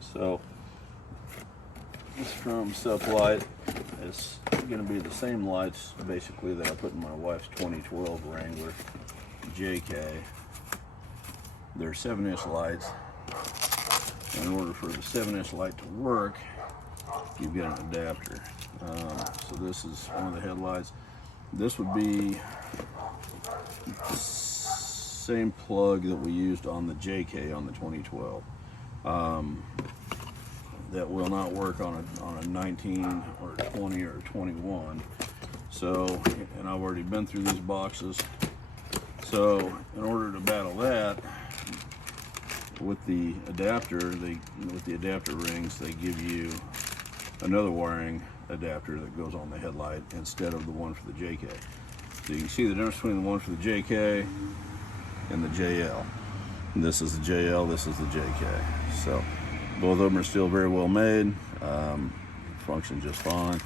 So it's from SUP-LIGHT. It's going to be the same lights basically that I put in my wife's 2012 Wrangler JK. They're 7-inch lights. In order for the 7-inch light to work, you've got an adapter. So this is one of the headlights. This would be the same plug that we used on the JK on the 2012. That will not work on a 19 or a 20 or a 21. So, and I've already been through these boxes. So in order to battle that, with the adapter, with the adapter rings, they give you another wiring adapter that goes on the headlight instead of the one for the JK. So you can see the difference between the one for the JK and the JL. And this is the JL, this is the JK. So both of them are still very well made, function just fine.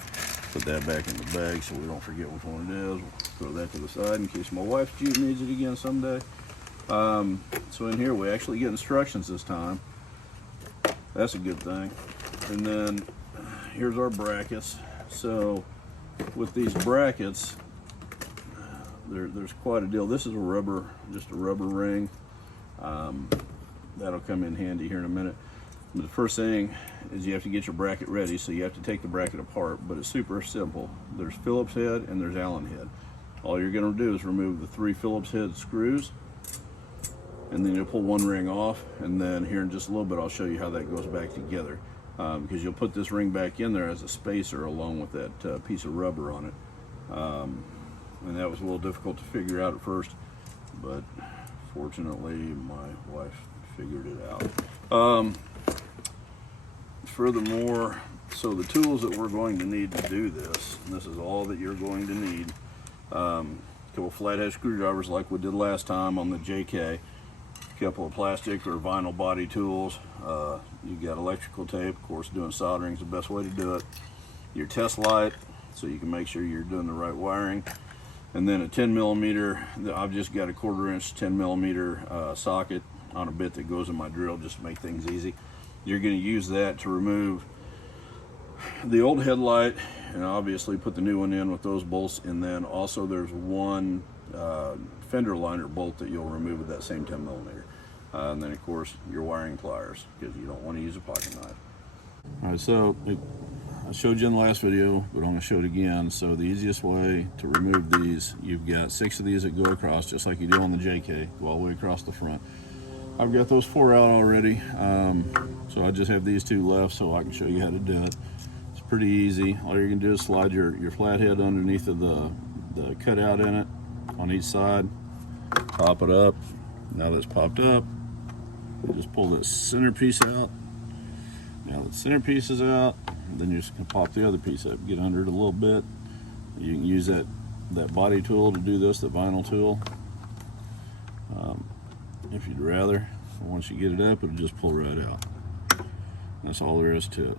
Put that back in the bag so we don't forget which one it is. We'll throw that to the side in case my wife's Jeep needs it again someday. So in here we actually get instructions this time. That's a good thing. And then here's our brackets. So with these brackets, there's quite a deal. This is a rubber, just a rubber ring. That'll come in handy here in a minute. But the first thing is you have to get your bracket ready, so you have to take the bracket apart, but it's super simple. There's Phillips head and there's Allen head. All you're gonna do is remove the 3 Phillips head screws, and then you'll pull one ring off, and then here in just a little bit I'll show you how that goes back together, because you'll put this ring back in there as a spacer along with that piece of rubber on it. And that was a little difficult to figure out at first, but fortunately my wife figured it out. Furthermore, so the tools that we're going to need to do this, and this is all that you're going to need, a couple flathead screwdrivers like we did last time on the JK, a couple of plastic or vinyl body tools, you got electrical tape, of course doing soldering is the best way to do it, your test light so you can make sure you're doing the right wiring, and then a 10mm, I've just got a 1/4 inch 10mm socket on a bit that goes in my drill just to make things easy. You're going to use that to remove the old headlight and obviously put the new one in with those bolts, and then also there's one fender liner bolt that you'll remove with that same 10mm. And then of course your wiring pliers, because you don't want to use a pocket knife. Alright, so I showed you in the last video, but I'm going to show it again. So the easiest way to remove these, you've got 6 of these that go across just like you do on the JK, go all the way across the front. I've got those 4 out already, so I just have these 2 left so I can show you how to do it. It's pretty easy. All you're going to do is slide your flathead underneath of the cutout in it on each side, pop it up. Now that's popped up, you just pull this center piece out. Now the center piece is out, then you're just going to pop the other piece up, get under it a little bit. You can use that body tool to do this, the vinyl tool. If you'd rather, once you get it up, it'll just pull right out. That's all there is to it.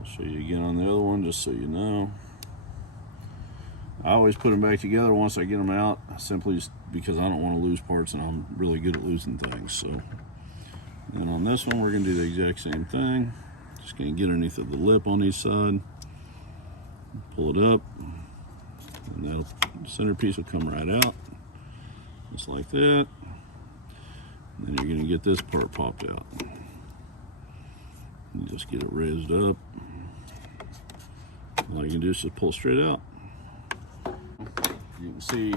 I'll show you again on the other one just so you know. I always put them back together once I get them out, simply because I don't want to lose parts, and I'm really good at losing things. So, and on this one we're going to do the exact same thing. Just going to get underneath of the lip on each side, pull it up, and the center piece will come right out. Just like that. And then you're going to get this part popped out. And just get it raised up. All you can do is just pull straight out. You can see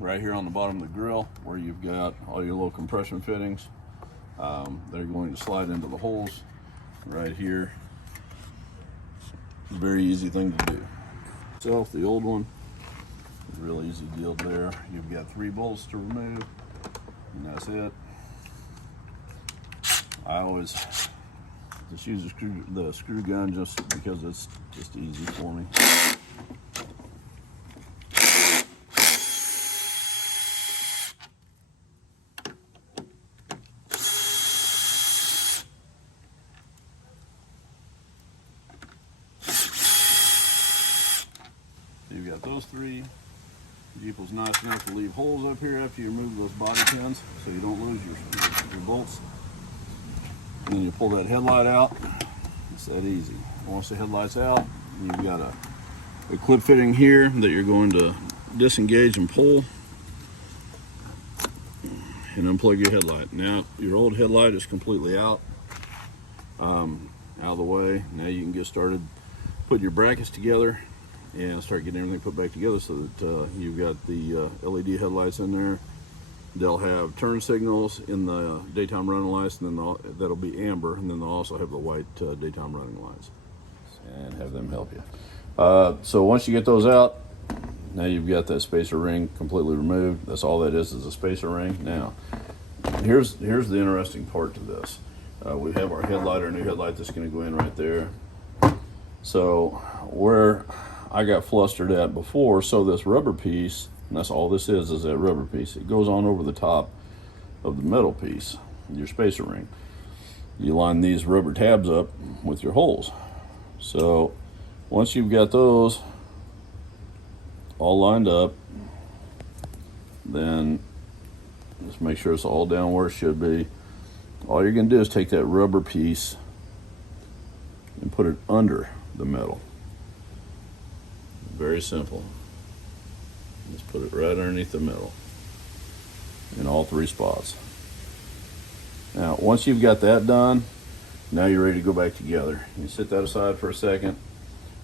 right here on the bottom of the grill where you've got all your little compression fittings. They're going to slide into the holes right here. Very easy thing to do. So the old one, real easy deal there. You've got 3 bolts to remove, and that's it. I always just use the screw gun just because it's just easy for me. You've got those 3. Jeep was nice enough to leave holes up here after you remove those body pins so you don't lose your bolts. then you pull that headlight out. It's that easy. Once the headlight's out, you've got a clip fitting here that you're going to disengage and pull and unplug your headlight. Now your old headlight is completely out of the way. Now you can get started putting your brackets together and start getting everything put back together so that you've got the LED headlights in there. They'll have turn signals in the daytime running lights, and then that'll be amber, and then they'll also have the white daytime running lights, and have them help you. So once you get those out, now you've got that spacer ring completely removed. That's all that is a spacer ring. Now, here's the interesting part to this. We have our headlight, our new headlight that's going to go in right there. So where I got flustered at before, so this rubber piece, and that's all this is that rubber piece. It goes on over the top of the metal piece, your spacer ring. You line these rubber tabs up with your holes. So once you've got those all lined up, then just make sure it's all down where it should be. All you're going to do is take that rubber piece and put it under the metal. Very simple. Just put it right underneath the metal in all three spots. Now, once you've got that done, now you're ready to go back together. You can set that aside for a second.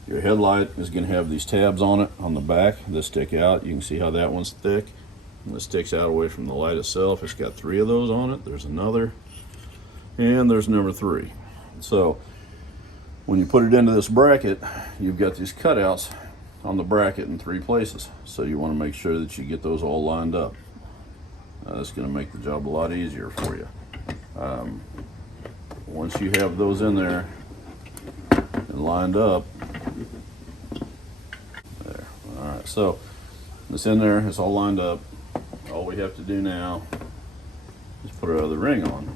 Your headlight is going to have these tabs on it on the back that stick out. You can see how that one's thick. And it sticks out away from the light itself. It's got 3 of those on it. There's another, and there's number 3. So when you put it into this bracket, you've got these cutouts on the bracket in 3 places. So you want to make sure that you get those all lined up. That's going to make the job a lot easier for you. Once you have those in there and lined up, there. All right, so it's in there, it's all lined up. All we have to do now is put our other ring on.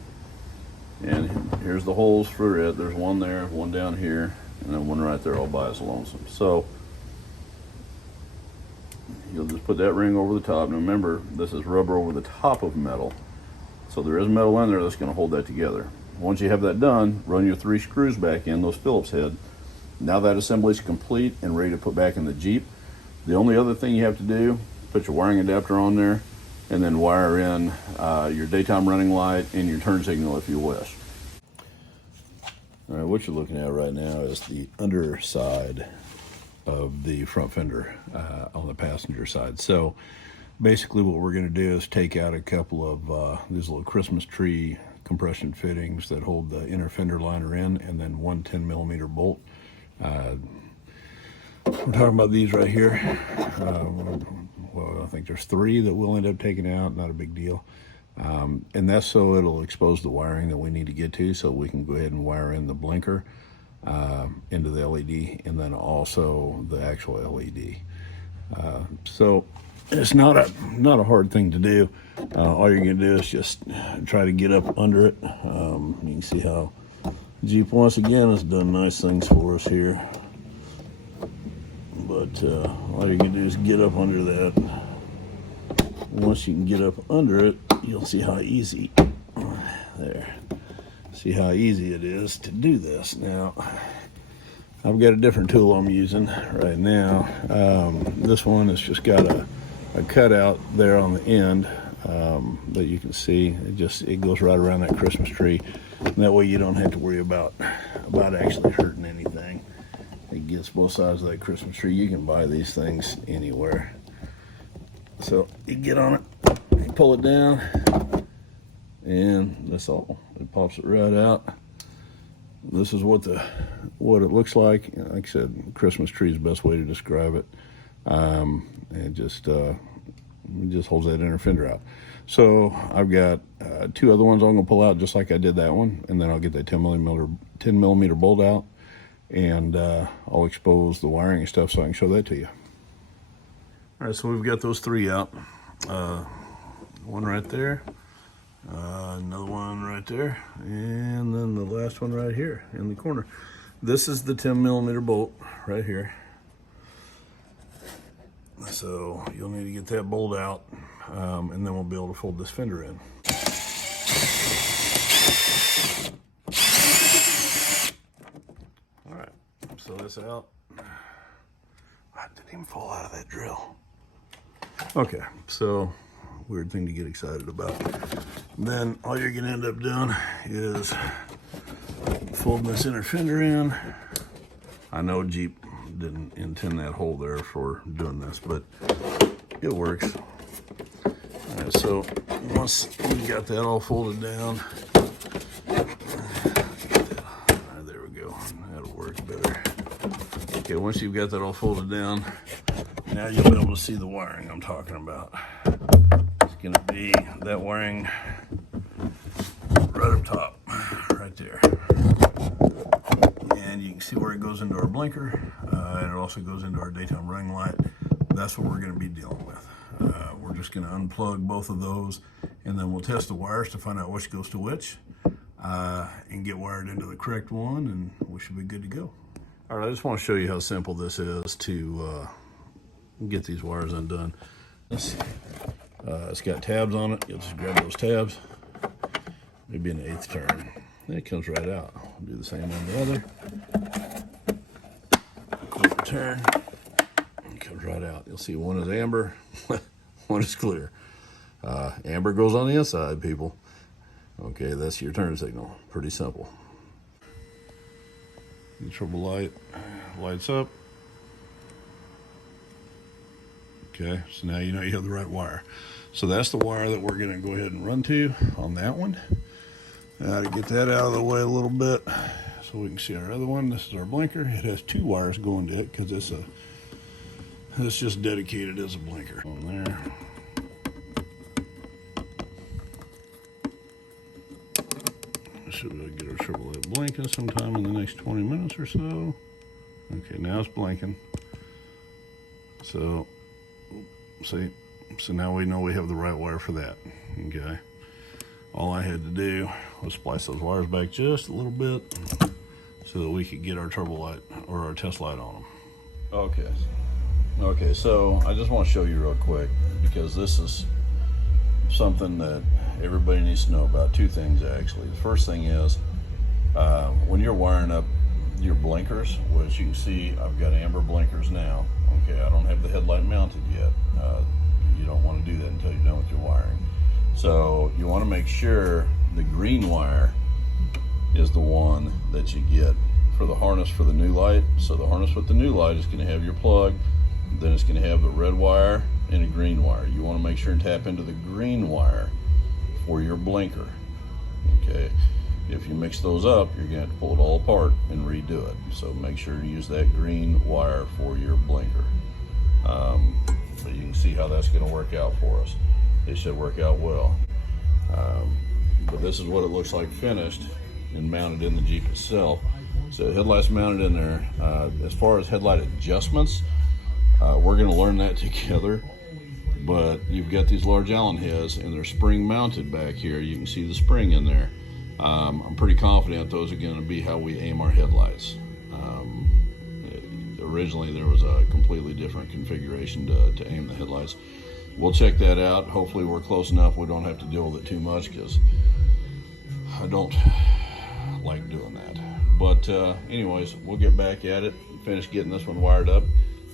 And here's the holes for it. There's one there, one down here, and then one right there all by its lonesome. So you'll just put that ring over the top. Now remember, this is rubber over the top of metal. So there is metal in there that's going to hold that together. Once you have that done, run your 3 screws back in, those Phillips head. Now that assembly is complete and ready to put back in the Jeep. The only other thing you have to do, put your wiring adapter on there, and then wire in your daytime running light and your turn signal if you wish. All right, what you're looking at right now is the underside of the front fender on the passenger side. So basically what we're going to do is take out a couple of these little Christmas tree compression fittings that hold the inner fender liner in, and then one 10mm bolt. We're talking about these right here. Well, I think there's 3 that we'll end up taking out, not a big deal. And that's so it'll expose the wiring that we need to get to, so we can go ahead and wire in the blinker into the LED, and then also the actual LED. So it's not a hard thing to do. All you're gonna do is just try to get up under it. You can see how Jeep once again has done nice things for us here. But all you're gonna do is get up under that. Once you can get up under it, you'll see how easy, there. See how easy it is to do this. Now, I've got a different tool I'm using right now. This one has just got a cutout there on the end that you can see. It goes right around that Christmas tree. And that way you don't have to worry about actually hurting anything. It gets both sides of that Christmas tree. You can buy these things anywhere. So you get on it, you pull it down, and that's all. It pops it right out. This is what it looks like. Like I said, Christmas tree is the best way to describe it. It just holds that inner fender out. So I've got 2 other ones I'm gonna pull out just like I did that one, and then I'll get that 10mm bolt out, and I'll expose the wiring and stuff so I can show that to you. All right, so we've got those 3 out. One right there, another one right there, and then the last one right here in the corner. This is the 10mm bolt right here. So you'll need to get that bolt out, and then we'll be able to fold this fender in. this out. I didn't even fall out of that drill. Okay, so weird thing to get excited about. Then all you're gonna end up doing is folding this inner fender in. I know Jeep didn't intend that hole there for doing this, but it works. All right, so once we got that all folded down, there we go, that'll work better. Okay, once you've got that all folded down, now you'll be able to see the wiring I'm talking about. It's gonna be that wiring right up top, right there. And you can see where it goes into our blinker, and it also goes into our daytime running light. That's what we're gonna be dealing with. We're just gonna unplug both of those, and then we'll test the wires to find out which goes to which, and get wired into the correct one, and we should be good to go. All right, I just want to show you how simple this is to get these wires undone. It's got tabs on it. You'll just grab those tabs, maybe an 1/8 turn. And it comes right out. I'll do the same on the other. 1/4 turn, it comes right out. You'll see one is amber, one is clear. Amber goes on the inside, people. Okay, that's your turn signal. Pretty simple. The trouble light lights up. Okay, so now you know you have the right wire. So that's the wire that we're gonna go ahead and run to on that one. Now to get that out of the way a little bit so we can see our other one. This is our blinker. It has 2 wires going to it because it's just dedicated as a blinker. On there. Should we get our triple light blinking sometime in the next 20 minutes or so? Okay, now it's blinking. So, see, so now we know we have the right wire for that. Okay. All I had to do was splice those wires back just a little bit so that we could get our turbo light or our test light on them. Okay, so I just want to show you real quick, because this is something that everybody needs to know about. 2 things actually. The first thing is when you're wiring up your blinkers, which you can see I've got amber blinkers now. Okay, I don't have the headlight mounted yet. You don't want to do that until you're done with your wiring. So you want to make sure the green wire is the one that you get for the harness for the new light. So the harness with the new light is going to have your plug, then it's going to have the red wire and a green wire. You want to make sure and tap into the green wire for your blinker. Okay, if you mix those up, you're going to have to pull it all apart and redo it. So make sure you use that green wire for your blinker. So you can see how that's going to work out for us. It should work out well. But this is what it looks like finished and mounted in the Jeep itself. So headlights mounted in there. As far as headlight adjustments, we're going to learn that together. But you've got these large Allen heads and they're spring mounted back here. You can see the spring in there. I'm pretty confident those are going to be how we aim our headlights. Originally there was a completely different configuration to aim the headlights. We'll check that out. Hopefully we're close enough we don't have to deal with it too much, because I don't like doing that. But anyways, we'll get back at it, finish getting this one wired up.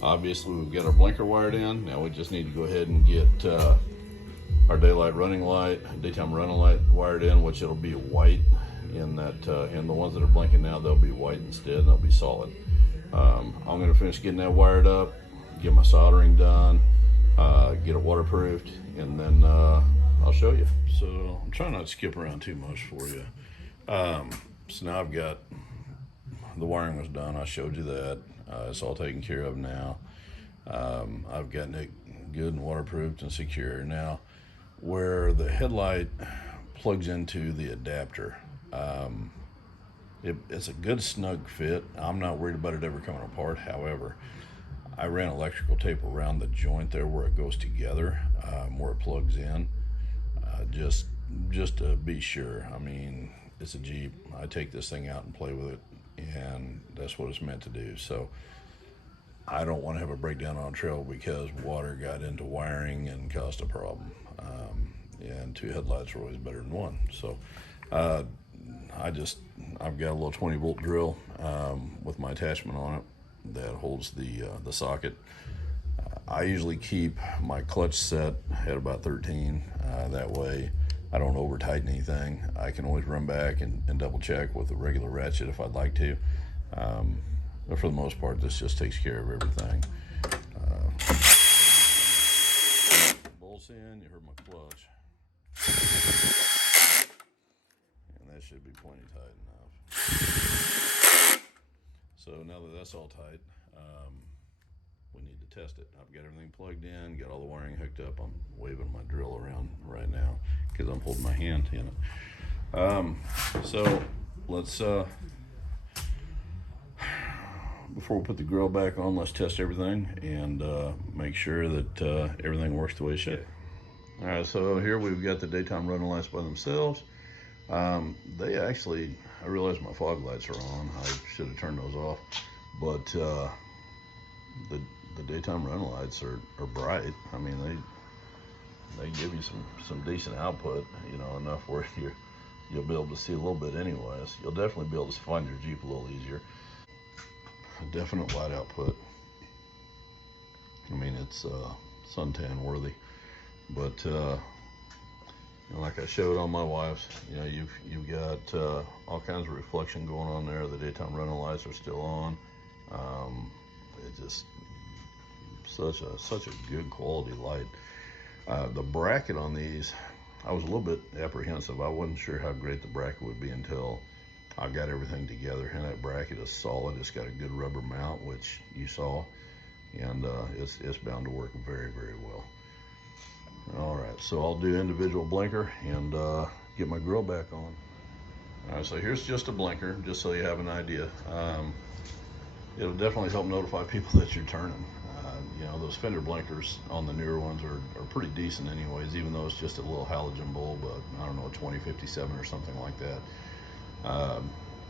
Obviously we've got our blinker wired in. Now we just need to go ahead and get our daytime running light wired in, which it'll be white in that, and the ones that are blinking now, they'll be white instead, and they'll be solid. I'm gonna finish getting that wired up, get my soldering done, get it waterproofed, and then I'll show you. So I'm trying not to skip around too much for you. So now I've got, the wiring was done, I showed you that. It's all taken care of now. I've gotten it good and waterproofed and secure. Now, where the headlight plugs into the adapter, it's a good snug fit. I'm not worried about it ever coming apart. However, I ran electrical tape around the joint there where it goes together, where it plugs in, just to be sure. I mean, it's a Jeep. I take this thing out and play with it, and that's what it's meant to do. So I don't want to have a breakdown on trail because water got into wiring and caused a problem. And 2 headlights are always better than 1. So I've got a little 20-volt drill with my attachment on it. that holds the socket. I usually keep my clutch set at about 13. That way I don't over tighten anything. I can always run back and double check with a regular ratchet if I'd like to. But for the most part, this just takes care of everything. Bolts in, you heard my clutch. And that should be plenty tight enough. So now that that's all tight, we need to test it. I've got everything plugged in, got all the wiring hooked up. I'm waving my drill around right now because I'm holding my hand in it. So let's, before we put the grill back on, let's test everything and make sure that everything works the way it should. All right, so here we've got the daytime running lights by themselves. They actually, I realize my fog lights are on. I should have turned those off, but the daytime running lights are bright. I mean, they give you some decent output, you know, enough where you'll be able to see a little bit anyways. You'll definitely be able to find your Jeep a little easier. A definite light output. I mean, it's suntan worthy, but you know, like I showed on my wife's, you know, you've got all kinds of reflection going on there. The daytime running lights are still on. It's just such a good quality light. The bracket on these, I was a little bit apprehensive. I wasn't sure how great the bracket would be until I got everything together. And that bracket is solid. It's got a good rubber mount, which you saw, and it's bound to work very, very well. All right, so I'll do individual blinker and get my grill back on. All right, so here's just a blinker, just so you have an idea. It'll definitely help notify people that you're turning. You know, those fender blinkers on the newer ones are pretty decent anyways, even though it's just a little halogen bulb, I don't know, a 2057 or something like that.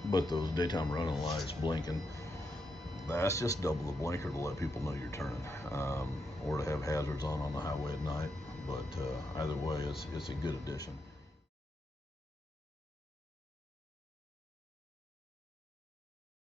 But those daytime running lights blinking, that's just double the blinker to let people know you're turning, or to have hazards on the highway at night. But either way, it's a good addition.